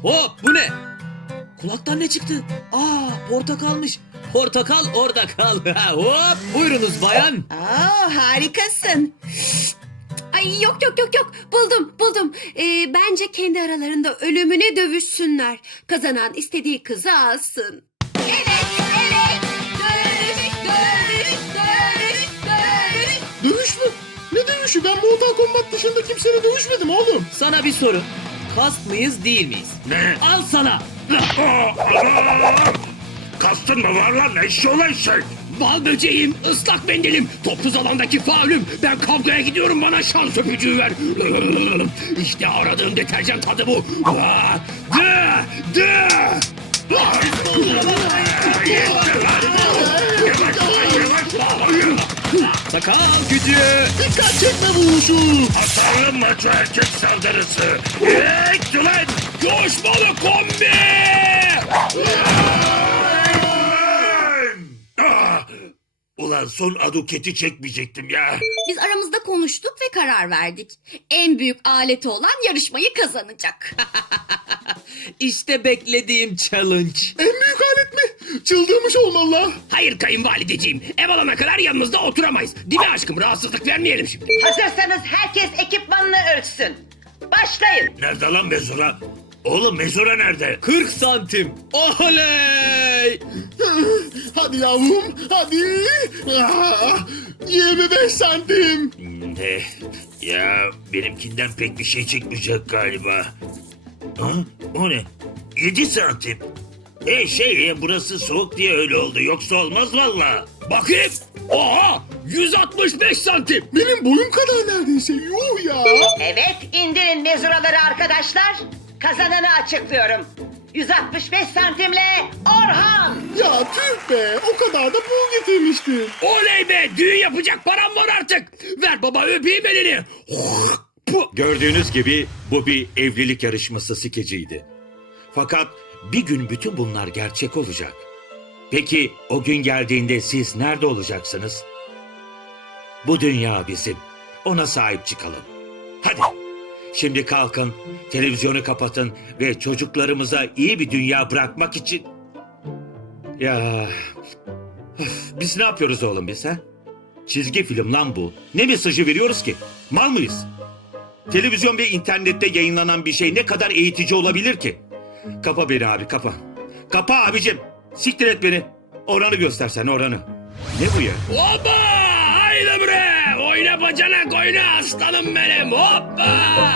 Hop bu ne? Kulaktan ne çıktı? Portakalmış. Portakal orada kal. Hop buyurunuz bayan. Harikasın. Ay yok yok yok yok buldum. Bence kendi aralarında ölümüne dövüşsünler. Kazanan istediği kızı alsın. Dövüş mü? Ne dövüşü? Ben Mortal Kombat dışında kimseyle dövüşmedim oğlum. Sana bir soru. Kast mıyız değil miyiz? Ne? Al sana. Kastın mı var lan eşşoğlu eşek? Bal böceğim, ıslak mendilim, topsuz alandaki faulüm. Ben kavgaya gidiyorum, bana şans öpücüğü ver. İşte aradığım deterjan tadı bu. Sakal gücü. Dikkat çekme vuruşu. Hasarlı maço erkek saldırısı. Ey ulan! Coşmalı kombi. Ulan son aduketi çekmeyecektim ya. Biz aramızda konuştuk ve karar verdik. En büyük aleti olan yarışmayı kazanacak. İşte beklediğim challenge. En büyük alet mi? Çıldırmış olmalı. Hayır kayınvalideciğim, ev alana kadar yanınızda oturamayız. Değil mi aşkım, rahatsızlık vermeyelim şimdi. Hazırsanız herkes ekipmanını ölçsün. Başlayın. Nerede lan mezura? Oğlum mezura nerede? 40 santim. Oley! Hadi yavrum, hadi. 25 santim. Ne? Ya benimkinden pek bir şey çıkmayacak galiba. Ha? O ne? 7 santim. Burası soğuk diye öyle oldu. Yoksa olmaz valla. Bakayım. Oha! 165 santim. Benim boyum kadar neredeyse. Yuh ya. Evet, indirin mezuraları arkadaşlar. Kazananı açıklıyorum. 165 santimle Orhan. Ya tüh be. O kadar da bul getirmiştim. Oley be! Düğün yapacak param var artık. Ver baba, öpeyim elini. Gördüğünüz gibi bu bir evlilik yarışması skeciydi. Fakat bir gün bütün bunlar gerçek olacak. Peki o gün geldiğinde siz nerede olacaksınız? Bu dünya bizim. Ona sahip çıkalım. Hadi. Şimdi kalkın, televizyonu kapatın ve çocuklarımıza iyi bir dünya bırakmak için... Ya... Biz ne yapıyoruz oğlum biz ha? Çizgi film lan bu. Ne mesajı veriyoruz ki? Mal mıyız? Televizyon ve internette yayınlanan bir şey ne kadar eğitici olabilir ki? Kapa beni abi, kapa. Kapa abicim. Siktir et beni. Oranı göstersen, oranı. Ne bu ya? Hoppa! Haydi bre! Oyna bacanak oyna aslanım benim. Hoppa!